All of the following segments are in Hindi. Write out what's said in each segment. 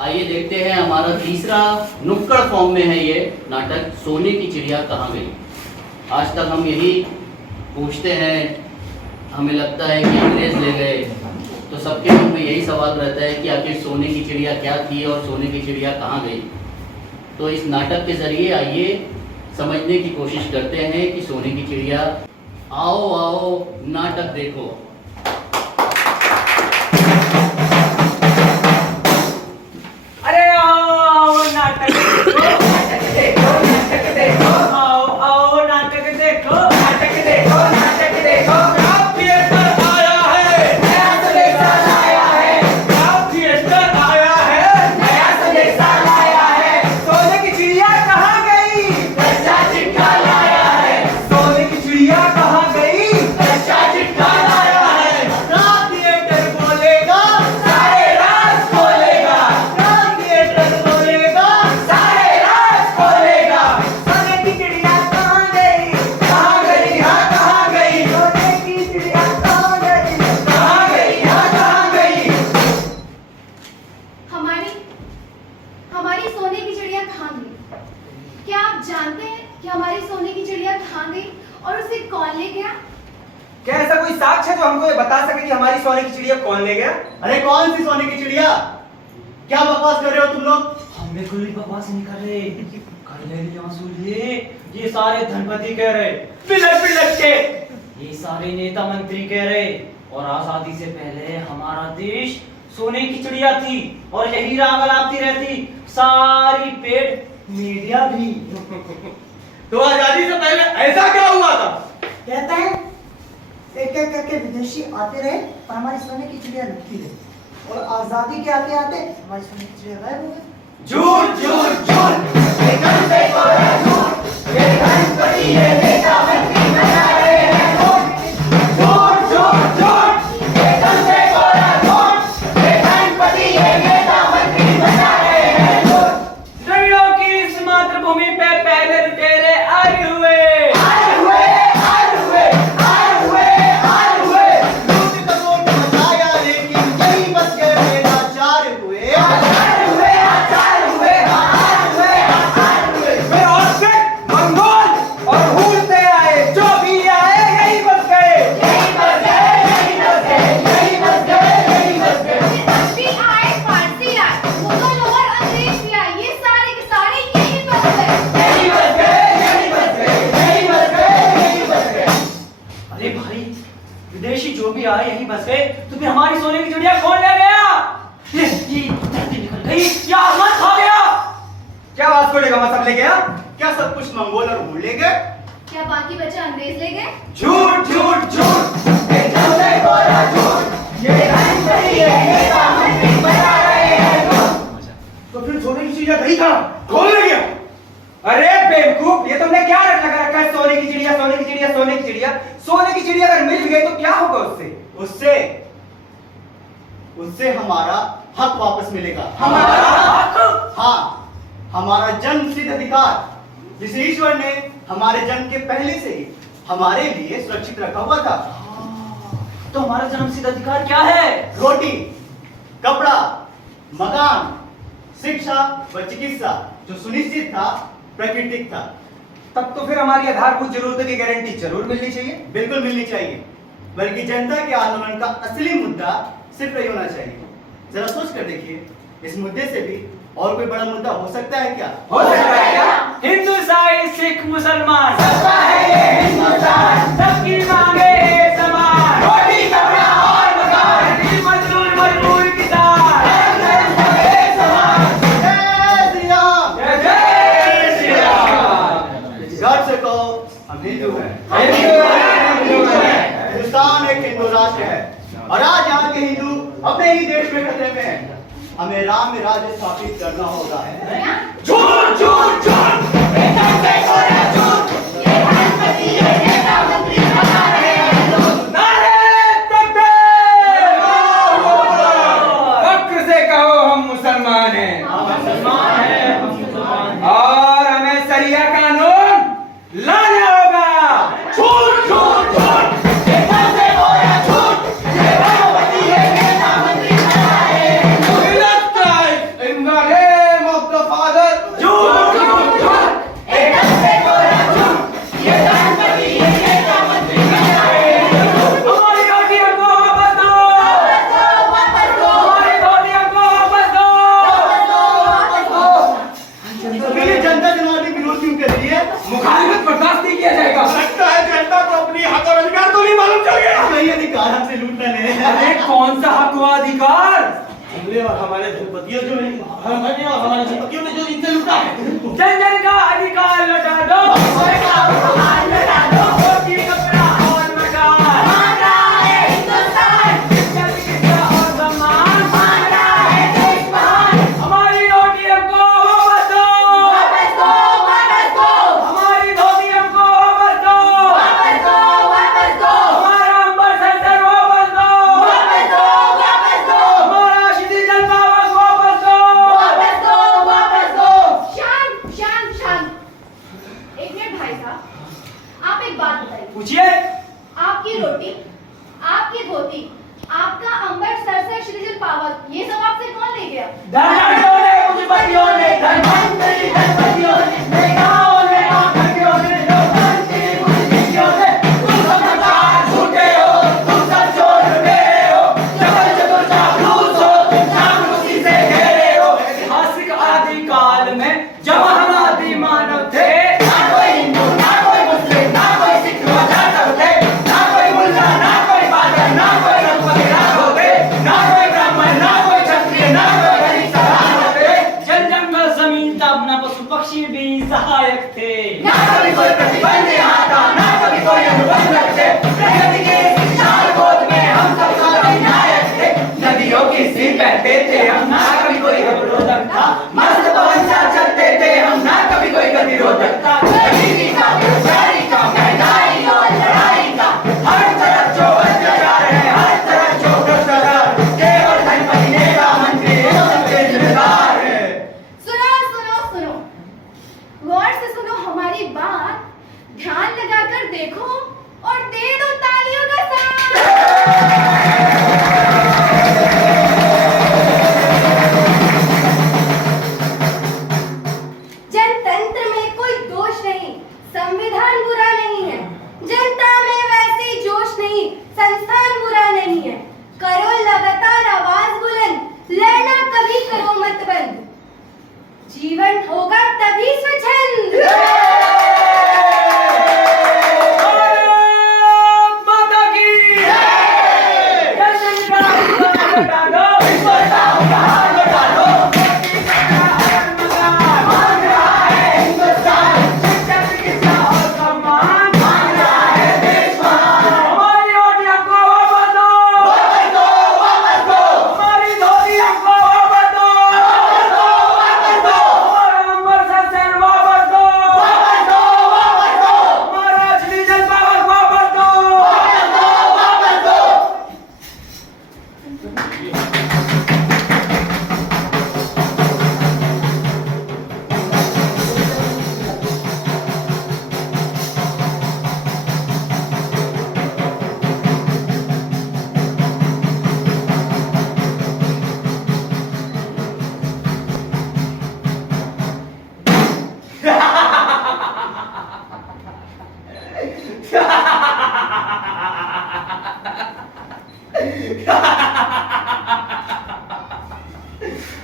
आइए देखते हैं हमारा तीसरा नुक्कड़ फॉर्म में है ये नाटक सोने की चिड़िया कहाँ गई। आज तक हम यही पूछते हैं, हमें लगता है कि अंग्रेज ले गए, तो सबके मन में यही सवाल रहता है कि आखिर सोने की चिड़िया क्या थी और सोने की चिड़िया कहाँ गई। तो इस नाटक के जरिए आइए समझने की कोशिश करते हैं कि सोने की चिड़िया। आओ आओ नाटक देखो। अरे आओ नाटक देखो, नाटक देखो, नाटक देखो, आओ आओ नाटक देखो, नाटक देखो, नाटक देखो। क्या थिएटर आया है, नया संदेशा लाया है। क्या थिएटर आया है, नया संदेशा लाया है। सोने की चिड़िया कहाँ गई, बच्चा चिट्ठा लाया है। सोने की चिड़िया कहाँ गई, बच्चा चिट्ठा लाया है। क्या थिएटर बोलेगा, सारे राज खोलेगा। क्या थिएटर बोलेगा, सारे राज खोलेगा। सोने की चिड़िया कहाँ गई, कहाँ गई, हाँ कहाँ गई। सोने की चिड़िया कहाँ गई, कहाँ गई, हाँ कहाँ गई। हमारी हमारी सोने की चिड़िया कहाँ गई? क्या आप जानते हैं कि हमारी सोने की चिड़िया कहाँ गई और उसे कौन ले गया? क्या ऐसा कोई साक्ष्य है जो हमको ये बता सके कि हमारी सोने की चिड़िया कौन ले गया? अरे कौन सी सोने की चिड़िया? क्या बकवास कर रहे हो तुम लोग? हम बिल्कुल भी बकवास नहीं कर रहे। कर ले लिया सुनिए, ये सारे धनपति कह रहे, पिलक पिलक के ये सारे नेता मंत्री कह रहे, और आजादी से पहले हमारा देश सोने की चिड़िया थी और यही राग अलापती रहती सारी पेट मीडिया भी। तो आजादी से पहले ऐसा क्या हुआ था? कहता है एक एक करके विदेशी आते रहे और हमारी सोने की चिड़िया लुटती रही, और आजादी के आते आते हमारी सोने की चिड़िया गायब हो गई। झूठ झूठ झूठ, ये घंटे को है झूठ, ये धनपति ये नेता मंत्री बना रहे हैं झूठ। झूठ झूठ झूठ, ये घंटे को है झूठ, ये धनपति ये नेता मंत्री बना रहे हैं झूठ। दुनिया की इस मातृभूमि पे पहले लुटेरे आए हुए, आए हुए, आए हुए, आए हुए, आए हुए। लूट करोड़ मचाया लेकिन यही बस गए बेलाचार हुए। आचार हुए, आचार हुए, आचार हुए, आचार हुए। वे औरतें मंगोल और हूल से आए, जो भी आए यही बस गए, यही बस गए, यही बस गए, यही बस गए, यही बस गए। भी आए, फारसी आए, मुगल और अंग्रेज भी आए, ये सारे के सारे यही बस गए। यही बस गए, यही बस गए, यही बस गए, यही बस गए। अरे भाई, विदेशी जो भी आए यही बस गए, तो फिर हमारी सोने की चिड़िया कौन ले गया? ये धरती निकल गई या आसमान खा गया? क्या बात को लेगा मतलब ले गया? क्या सब कुछ मंगोल और भूल ले गए? क्या बाकी बचे अंग्रेज ले गए? झूठ झूठ झूठ, ये झूठे बोला झूठ, ये धनपति ये नेता मंत्री बना रहे हैं झूठ। तो फिर सोने की चिड़िया गई कहाँ? कौन ले गया? अरे बेवकूफ, ये तुमने क्या रट लगा रखा है? सोने की चिड़िया, सोने की चिड़िया, सोने की चिड़िया। सोने की चिड़िया अगर मिल गई तो क्या होगा उससे? उससे हमारा हक वापस मिलेगा। हमारा हक? हाँ, हमारा जन्म सिद्ध अधिकार जिसे ईश्वर ने हमारे जन्म के पहले से ही हमारे लिए सुरक्षित रखा हुआ था। तो हमारा जन्मसिद्ध अधिकार क्या है? रोटी, कपड़ा, मकान, शिक्षा व चिकित्सा जो सुनिश्चित था, प्राकृतिक था। तब तो फिर हमारी आधारभूत जरूरतों की गारंटी जरूर मिलनी चाहिए। बिल्कुल मिलनी चाहिए, बल्कि जनता के आंदोलन का असली मुद्दा सिर्फ यही होना चाहिए। जरा सोच कर देखिए, इस मुद्दे से भी और कोई बड़ा मुद्दा हो सकता है क्या? हो सकता है क्या? हिंदू, ईसाई, सिख, मुसलमान, सबका है ये हिंदुस्तान, सबकी मांगे एक समान। रोटी, कपड़ा और मकान, गरीब, मजदूर, मजबूर, किसान, एक समान। जय श्री राम। जय जय श्री राम। गर्व से कहो, हम हिंदू हैं। हिंदू है, हिंदू है। हिंदुस्तान एक हिंदू राष्ट्र है और आज यहाँ के हिंदू अपने ही देश में खतरे में हैं। हमें राम में राज्य स्थापित करना होगा। झूठ झूठ झूठ, ये धनपति को है झूठ, ये धनपति ये नेता मंत्री बना रहे हैं झूठ। नारे तकबीर! फक्र से कहो हम मुसलमान हैं, मुसलमान है, हम मुसलमान हैं। और हमें शरिया कानून लाना होगा। झूठ झूठ झूठ, ये धनपति को है झूठ, ये धनपति ये नेता मंत्री बना रहे हैं झूठ। हमारे भूपतियों जो हमारे संपत्तियों ने जो इनसे लूटा है, जन जन का अधिकार लौटा दो, रोटी कपड़ा और मकान, इज्जत किस्सा और सम्मान, हमारी रोटी हमको वापस दो, हमारी धोती हमको वापस दो, हमारा अंबर सर वापस दो, हमारा क्षितिज जल पावक वापस दो। शांत शांत शांत। एक मिनट भाई साहब, आप एक बात बताइए। पूछिए। आपकी रोटी, आपकी धोती, आपका अंबर सर से क्षितिज पावक, ये सब आपसे कौन ले गया? धनवंतरियों ने, पूंजीपतियों ने, धनवंतरियों ने, नेताओं ने, आतंकियों ने, लोकतंत्री बुद्धिजीवियों ने, तुम सब सरकार झूठे हो, तुम सब चोर लुटेरे हो, चपल चतुर चापलूस हो, तुम चापलूसी से घेरे हो। ऐतिहासिक आदिकाल में जब हम आदि मानव थे, ना कोई हिंदू, ना कोई मुस्लिम, ना कोई सिख व जाटव थे, ना कोई मुल्ला, ना कोई बादल, ना कोई रघुपति राघव थे, ना कोई ब्राह्मण, ना कोई क्षत्रिय, ना कोई गरीब सहाय थे। जल जंगल जमीन तब न पशु पक्षी भी सहायक थे। ना कभी कोई प्रतिबंध यहाँ था, ना कभी कोई अनुबंध थे। प्रकृति के इस विशाल गोद में हम सब नायक थे। नदियों की सी बहते थे हम, ना कभी कोई अवरोधक था। मस्त पवन सा चलते थे हम, ना कभी कोई गतिरोधक था। गरीबी का, बेरोजगारी का, महंगाई और लड़ाई का, हर तरफ जो अत्याचार है, हर तरफ जो भ्रष्टाचार, केवल धनपति नेता मंत्री सबके जिम्मेदार है। सुनो सुनो सुनो, गौर से सुनो हमारी बात, ध्यान लगाकर देखो और दे दो तालियों का साथ। जनतंत्र में कोई दोष नहीं, संविधान बुरा नहीं है, जनता में वैसे जोश नहीं, संस्थान बुरा नहीं है। करो लगातार आवाज बुलंद, लड़ना कभी करो मत बंद, जीवन होगा तभी स्वच्छंद। भारत माता की जय। जन जन का अधिकार लौटा दो, ईश्वरता उपहार लौटा दो, रोटी कपड़ा और मकान, मांग रहा है हिंदुस्तान, शिक्षा चिकित्सा और सम्मान, मांग रहा है देश महान। हमारी रोटी हमको वापस दो, हमारी धोती हमको वापस दो, हमारा अंबर सर वापस दो, हमारा क्षितिज जल पावक वापस दो।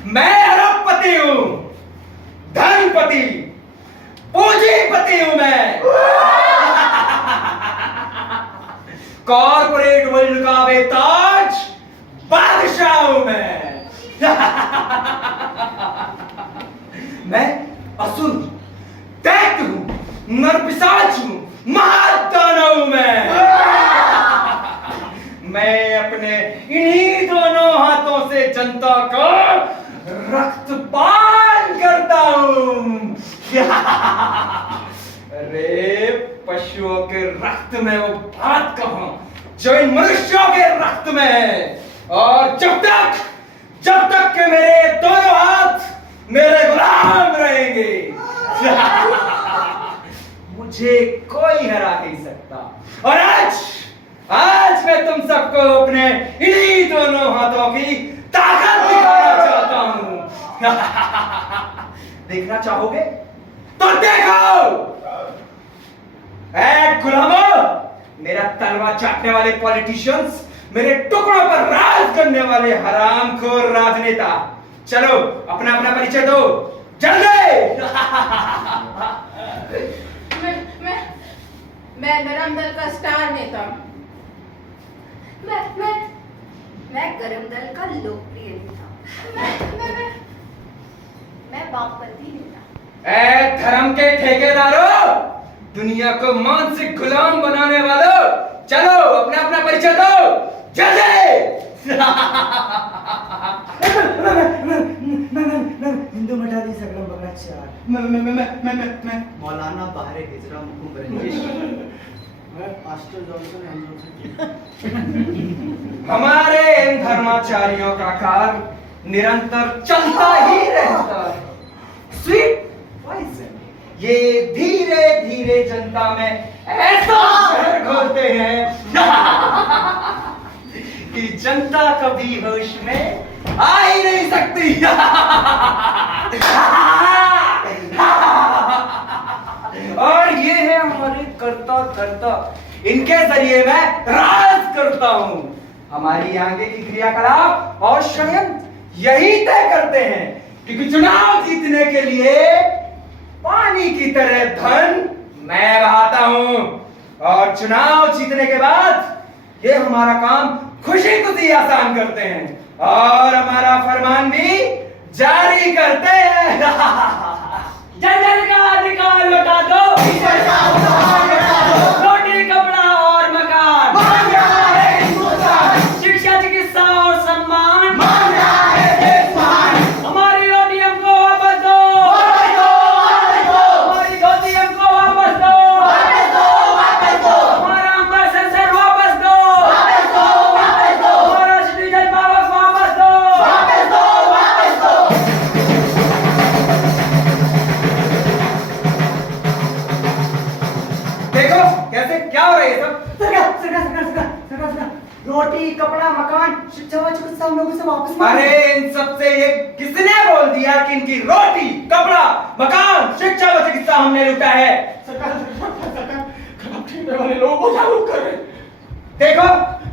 मैं अरबपति हूँ, धनपति, पूंजीपति हूँ मैं। कॉर्पोरेट वर्ल्ड का बेताज बादशाह हूँ मैं। मैं असुर, दैत्य हूँ, नरपिशाच हूँ, महादानव हूँ मैं अपने इन्हीं दोनों हाथों से जनता का रक्तपान करता हूँ। अरे पशुओं के रक्त में वो बात कहाँ जो इन मनुष्यों के रक्त में है। और जब तक के मेरे दोनों हाथ मेरे गुलाम रहेंगे, मुझे कोई हरा नहीं सकता। और आज मैं तुम सबको अपने इन्हीं दोनों हाथों की ताकत दिखाना चाहता हूं। देखना चाहोगे तो देखो। ऐ गुलामों, मेरा तलवार चाटने वाले पॉलिटिशियंस, मेरे टुकड़ों पर राज करने वाले हरामखोर राजनेता, चलो अपना अपना परिचय दो जल्दी। मैं गरम दल का स्टार नेता। मैं गरम दल का लोकप्रिय नेता। मैं बाप बनती हूँ बेटा। ए धर्म के ठेकेदारों, दुनिया को मानसिक गुलाम बनाने वालों, चलो अपना अपना परिचय दो जल्दी। हिंदू मठारी सकलम बगाचार। मैं मौलाना बाहरे हिजरा मुकुम रंजीश। मैं पास्टर जॉनसन एंजल। हमारे इन धर्माचार्यों का कार्य निरंतर चलता ही रहता है। स्वीट पॉइजन, ये धीरे धीरे जनता में ऐसा जहर घोलते हैं कि जनता कभी होश में आ ही नहीं सकती। और ये है हमारे करता धर्ता, इनके जरिए मैं राज करता हूं। हमारी आगे की क्रियाकलाप और षड्यंत्र यही तय करते हैं कि चुनाव जीतने के लिए पानी की तरह धन मैं बहाता हूं, और चुनाव जीतने के बाद ये हमारा काम खुशी खुशी आसान करते हैं और हमारा फरमान भी जारी करते हैं। जन जन का अधिकार लौटा दो, रोटी कपड़ा और मकान, शिक्षा चिकित्सा और सम्मान, हमारी रोटी हमको वापस दो, हमारी धोती हमको वापस दो, हमारा अंबर सेंसर वापस दो, हमारा सिटीजन पावर वापस दो। देखो कैसे क्या हो रहा है ये सब। सरकार, रोटी कपड़ा मकान शिक्षा व चिकित्सा हम लोगों से वापस मांगे। अरे इन सब से ये किसने बोल दिया कि इनकी रोटी कपड़ा मकान शिक्षा व चिकित्सा हमने लूटा है? सरकार खराब ठेके वाले लोगों को जागरूक कर रहे हैं। देखो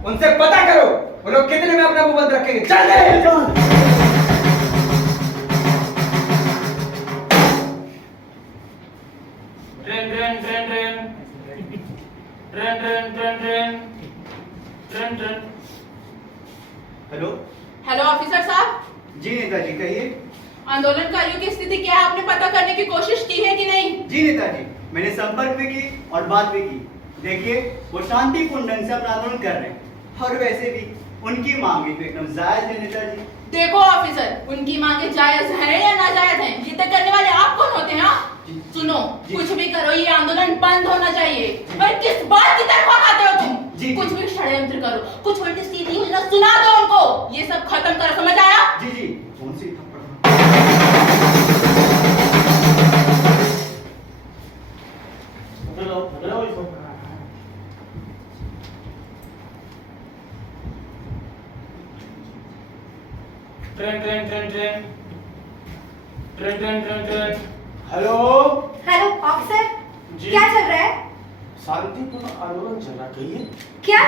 उनसे पता करो वो लोग कितने में अपना मुंह बंद रखेंगे। चल train train train train train train train train train train. Hello hello officer साहब, जी नेताजी कहिए। आंदोलनकारियों की स्थिति क्या है, आपने पता करने की कोशिश की है कि नहीं? जी नेताजी, मैंने संपर्क भी की और बात भी की। देखिए वो शांतिपूर्ण ढंग से अपना आंदोलन कर रहे हैं, और वैसे भी उनकी मांगे तो एकदम जायज है नेताजी। देखो ऑफिसर, उनकी मांगे जायज है या नाजायज है, ये तय करने वाले आप कौन होते हैं? हाँ? सुनो, जी। कुछ भी करो, ये आंदोलन बंद होना चाहिए। पर किस बात की तरफ खाते हो तुम? जी। कुछ भी षड्यंत्र करो, कुछ उल्टी सीधी योजना सुना दो उनको, ये सब खत्म करो, समझ आया? जी जी, कौन सी थप्पड़? Train train train train train train train train. Hello hello officer, जी। क्या चल रहा है? शांतिपूर्ण आंदोलन चल रहा, कहिए। क्या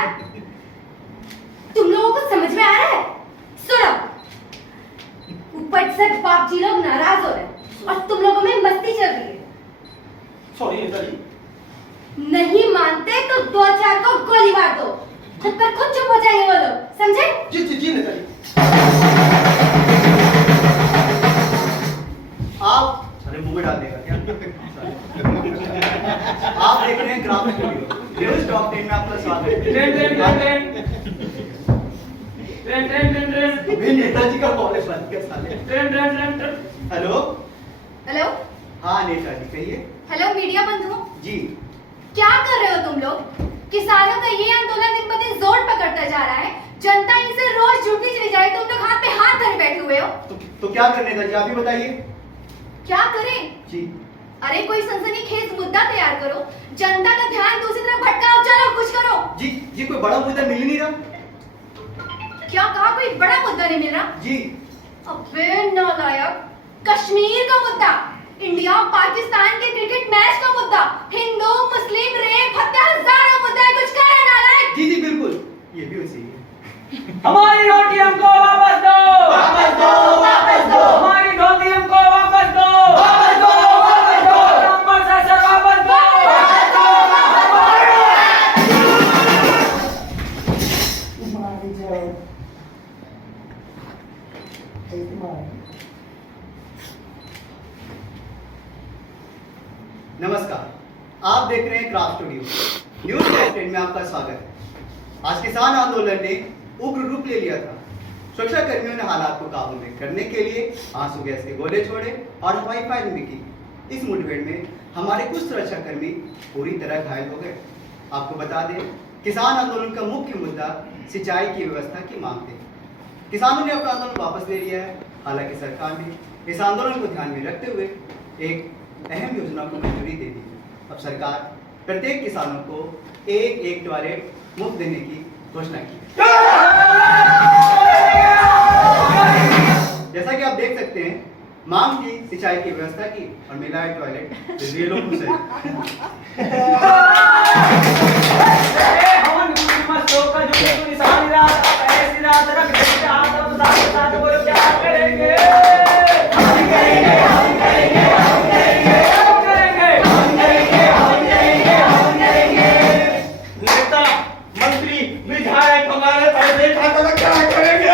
तुम लोगों को समझ में आ रहा है? सुनो, ऊपर से बाप जी लोग नाराज हो रहे हैं और तुम लोगों में मस्ती चल रही है। सॉरी नेताजी। नहीं मानते तो 2-4 को गोली मार दो, खुद पर खुद चुप हो जाएंगे वो लोग, समझे? जी जी जी नेताजी। आप अरे मुंह में डाल देगा क्या? आप देख रहे हैं ग्रामीण स्टूडियो, न्यूज़ टॉप 10 में आपका स्वागत है। Train train train train train train train train अभी नेताजी का कॉल है, बंद कर साले। Train train train train. Hello hello हाँ नेताजी कहिए। हेलो मीडिया बंधुओं, जी क्या कर रहे हो तुम लोग? किसानों का ये आंदोलन दिन ब दिन जोर पकड़ता जा रहा है, जनता इनसे रोज झूठी चली जाए, तुम लोग हाथ पे हाथ धरे बैठे हुए हो। तो क्या करने नेताजी, आप ही बताइए। क्या करें? जी अरे कोई सनसनीखेज मुद्दा तैयार करो, जनता का ध्यान दूसरी तरफ भटकाओ, चलो कुछ करो। जी जी, कोई बड़ा मुद्दा मिल ही नहीं रहा। क्या कहा, कोई बड़ा मुद्दा नहीं मिल रहा? जी अबे नालायक, कश्मीर का मुद्दा, इंडिया पाकिस्तान के क्रिकेट मैच का मुद्दा, हिंदू मुस्लिम रेप हत्या, हजारों मुद्दे, कुछ करे नालायक। जी जी बिल्कुल, ये भी वैसे ही है। हमारी रोटी हमको वापस दो, वापस दो, वापस दो। हमारी धोती हमको वापस दो, वापस दो, वापस दो। नंबर से वापस दो, हमारी जय। नमस्कार, आप देख रहे हैं क्राफ्ट स्टूडियो। न्यूज़ कैस्टेड में आपका स्वागत है। आज किसान आंदोलन ने उग्र रूप ले लिया था। सुरक्षा कर्मियों ने हालात को काबू में करने के लिए आंसू गैस के गोले छोड़े और हवाई फायरिंग भी की। इस मुठभेड़ में हमारे कुछ सुरक्षा कर्मी पूरी तरह घायल हो गए। आपको बता दें, किसान आंदोलन का मुख्य मुद्दा सिंचाई की व्यवस्था की मांग थी। किसानों ने अपना आंदोलन वापस ले लिया है। हालांकि सरकार ने इस आंदोलन को ध्यान में रखते हुए एक अहम योजना को मंजूरी दे दी। अब सरकार प्रत्येक किसानों को एक टॉयलेट मुफ्त देने की घोषणा की। जैसा कि आप देख सकते हैं, मांग की सिंचाई की व्यवस्था की और मिला है टॉयलेट। ये लोग खुश हैं। नेता, मंत्री, विधायक हमारे पैसे खाता क्या करेंगे?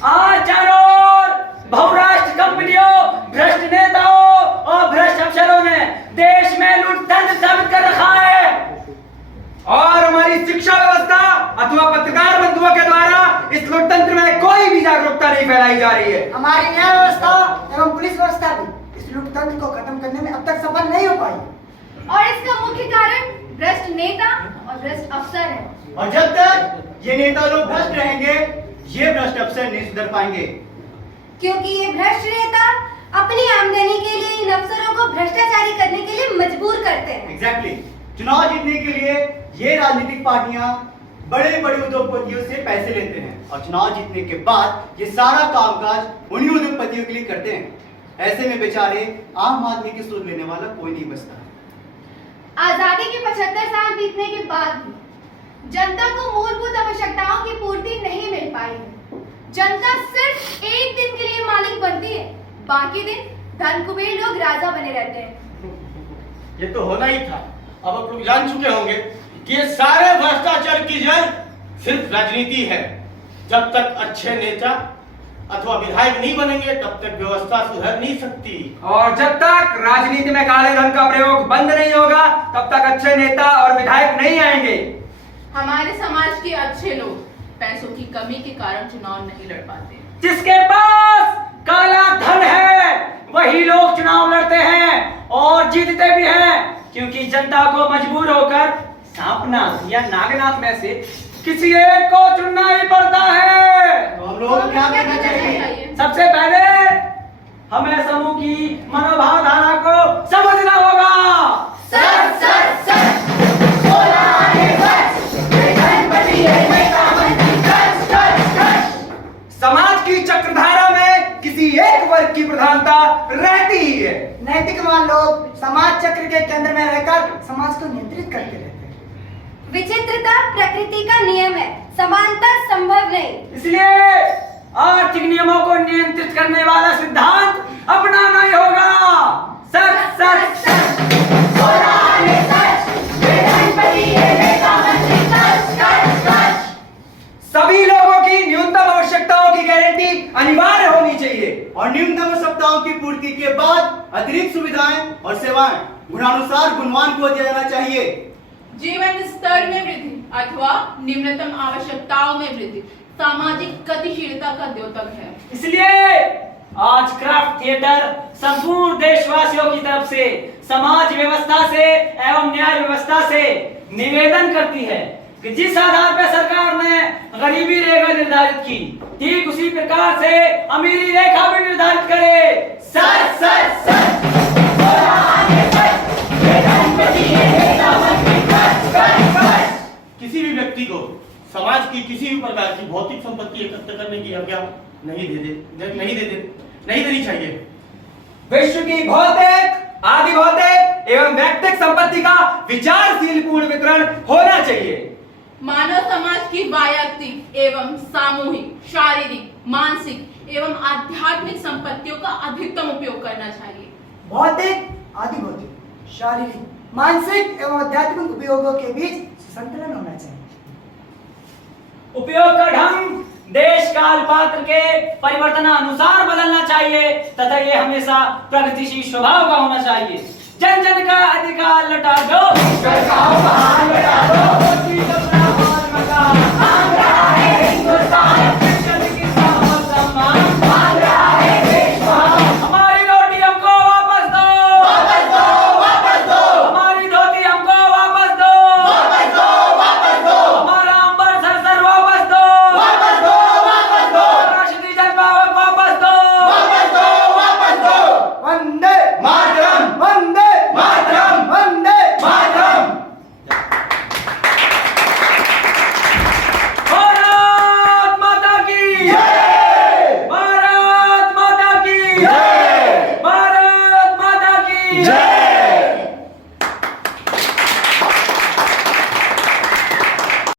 आज चारों ओर बहुराष्ट्र कंपनियों, भ्रष्ट नेताओं और भ्रष्ट अफसरों ने देश में लूटतंत्र साबित कर रखा है। और हमारी शिक्षा व्यवस्था अथवा पत्रकार बंधुओं के द्वारा इस लोकतंत्र में कोई भी जागरूकता नहीं फैलाई जा रही है। हमारी न्याय व्यवस्था एवं पुलिस व्यवस्था भी इस लोकतंत्र को खत्म करने में अब तक सफल नहीं हो पाई। और इसका मुख्य कारण भ्रष्ट नेता और भ्रष्ट अफसर है। और जब तक ये नेता लोग भ्रष्ट रहेंगे, ये भ्रष्ट अफसर नहीं सुधर पाएंगे। क्योंकि ये भ्रष्ट नेता अपनी आमदनी के लिए इन अफसरों को भ्रष्टाचारी करने के लिए मजबूर करते हैं। एग्जैक्टली। चुनाव जीतने के लिए ये राजनीतिक पार्टियां बड़े बड़े उद्योगपतियों से पैसे लेते हैं और चुनाव जीतने के बाद ये सारा कामकाज उन्हीं उद्योगपतियों के लिए करते हैं। ऐसे में बेचारे आम आदमी की सूद लेने वाला कोई नहीं बचता। आजादी के 75 साल बीतने के बाद भी जनता को मूलभूत आवश्यकताओं की पूर्ति नहीं मिल पाई है। जनता सिर्फ एक दिन के लिए मालिक बनती है, बाकी दिन धन कुबेर लोग राजा बने रहते हैं। ये तो होना ही था। अब आप लोग जान चुके होंगे कि ये सारे भ्रष्टाचार की जड़ सिर्फ राजनीति है। जब तक अच्छे नेता अथवा विधायक नहीं बनेंगे तब तक व्यवस्था सुधर नहीं सकती। और जब तक राजनीति में काले धन का प्रयोग बंद नहीं होगा, तब तक अच्छे नेता और विधायक नहीं आएंगे। हमारे समाज के अच्छे लोग पैसों की कमी के कारण चुनाव नहीं लड़ पाते। जिसके पास काला धन है वही लोग चुनाव लड़ते हैं और जीतते भी हैं, क्योंकि जनता को मजबूर होकर सांपनाथ या नागनाथ में से किसी एक को चुनना ही पड़ता है। तो हम लोगों को क्या करना चाहिए? सबसे पहले हमें समूह की मनोभाव धारा को समझना होगा। सच सच सच, बोला आगे सच, गणपति है नेता मंत्री सच सच सच। समाज की चक्रधारा में किसी एक वर्ग की प्रधानता रहती ही है। नैतिकवान लोग समाज चक्र के केंद्र में रहकर समाज को नियंत्रित करते रहते हैं। विचित्रता प्रकृति का नियम है, समानता संभव नहीं। इसलिए आर्थिक नियमों को नियंत्रित करने वाला सिद्धांत अपनाना ही होगा। सच सच सच, बोला आगे सच, गणपति है नेता मंत्री सच सच सच। सभी लोगों की न्यूनतम आवश्यकताओं की गारंटी अनिवार्य होनी चाहिए और न्यूनतम आवश्यकताओं की पूर्ति के बाद अतिरिक्त सुविधाएं और सेवाएं गुणानुसार गुणवान को दिया जाना चाहिए। जीवन स्तर में वृद्धि अथवा निम्नतम आवश्यकताओं में वृद्धि सामाजिक गतिशीलता का द्योतक है। इसलिए आज क्राफ्ट थिएटर संपूर्ण देशवासियों की तरफ से समाज व्यवस्था से एवं न्याय व्यवस्था से निवेदन करती है कि जिस आधार पर सरकार ने गरीबी रेखा निर्धारित की, ठीक उसी प्रकार से अमीरी रेखा भी निर्धारित करे। सच सच सच, बोला आगे सच, गणपति है नेता मंत्री सच सच सच। किसी भी व्यक्ति को समाज की किसी भी प्रकार की भौतिक संपत्ति एकत्र करने की आज्ञा नहीं देनी चाहिए। विश्व की भौतिक, आदि भौतिक एवं व्यक्तिक संपत्ति का विचारशील पूर्ण वितरण होना चाहिए। मानव समाज की वैयक्तिक एवं सामूहिक, शारीरिक, मानसिक एवं आध्यात्मिक संपत्तियों का अधिकतम उपयोग करना चाहिए। भौतिक, आदि भौतिक, शारीरिक, मानसिक एवं आध्यात्मिक उपयोगों के बीच संतुलन होना चाहिए। उपयोग का ढंग देश काल पात्र के परिवर्तनानुसार बदलना चाहिए तथा ये हमेशा प्रगतिशील स्वभाव का होना चाहिए। जन जन का अधिकार लौटा दो, सरकारों का हाथ लौटा दो, मांग रहा है हिंदुस्तान, शिक्षण की सम्मान सम्मान मांग रहा है देश महान। हमारी रोटी हमको वापस दो, वापस दो, वापस दो। हमारी धोती हमको वापस दो, वापस दो, वापस दो। हमारा अंबर सर वापस दो, वापस दो, वापस दो। राष्ट्रीय जनपावक वापस दो, वापस दो, वापस दो। वंदे मातरम, वंदे मातरम, वंदे मातरम। भारत माता की जय, भारत माता की जय।